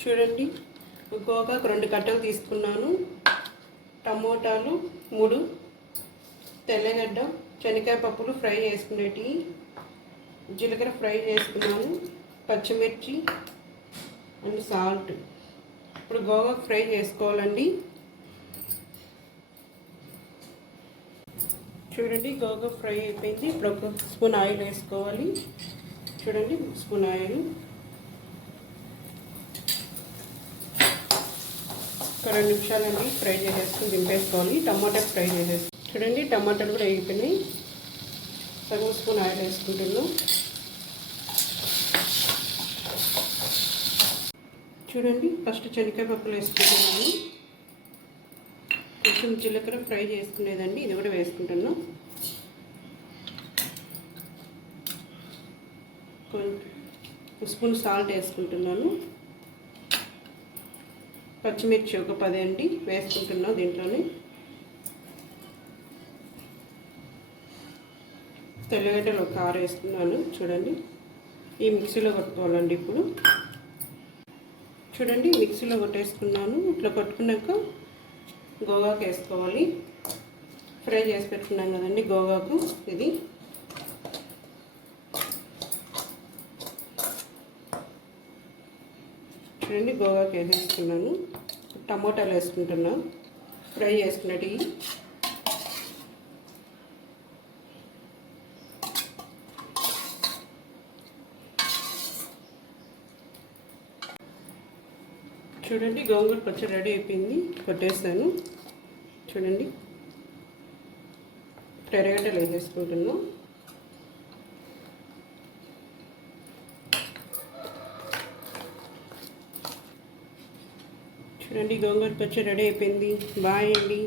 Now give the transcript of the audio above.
చూడండి, గోగాకు 2 కట్టలు తీసుకున్నాను, టమోటాలు 3, తెల్లగడ్డ, శనగకాయ పప్పులు ఫ్రై చేసుకునేటి, జీలకర్ర ఫ్రై చేసుకున్నాను, పచ్చిమిర్చి అండ్ సాల్ట్. ఇప్పుడు గోగాకు ఫ్రై చేసుకోవాలండి. చూడండి, గోగాకు ఫ్రై అయిపోయింది. ఇప్పుడు 1 స్పూన్ ఆయిల్ వేసుకోవాలి. చూడండి, 1 స్పూన్ ఆయిల్. ఒక 2 నిమిషాలండి ఫ్రై చేసేసుకుని దింపేసుకోవాలి. టమాటా ఫ్రై చేసేసి చూడండి, టమాటాలు కూడా వేగిపోయినాయి. 1 స్పూన్ ఆయిల్ వేసుకుంటున్నాం. చూడండి, ఫస్ట్ శనగకాయ పప్పులు వేసుకుంటున్నాను. కొంచెం జీలకర్ర ఫ్రై చేసుకునేదండి, ఇది కూడా వేసుకుంటున్నాం. కొంచెం 1 స్పూన్ సాల్ట్ వేసుకుంటున్నాను. పచ్చిమిర్చి ఒక 10 అండి వేసుకుంటున్నాం దీంట్లోని. తెల్లగడ్డలు ఒక 6 వేసుకున్నాను. చూడండి, ఈ మిక్సీలో కొట్టుకోవాలండి. ఇప్పుడు చూడండి, మిక్సీలో కొట్టేసుకున్నాను. ఇట్లా కొట్టుకున్నాక గోగాకు వేసుకోవాలి. ఫ్రై చేసి పెట్టుకున్నాం కదండి గోగాకు, ఇది చూడండి గోగాకు వేసేసుకున్నాను. టమోటాలు వేసుకుంటున్నా ఫ్రై చేసుకున్నట్టు. చూడండి, గోంగూర పచ్చడి రెడీ అయిపోయింది. కొట్టేసాను. చూడండి, ఎర్రగడ్డలు వేసేసుకుంటున్నాం. చూడండి, గోంగూర పచ్చడి రెడీ అయిపోయింది. బాయ్ అండి.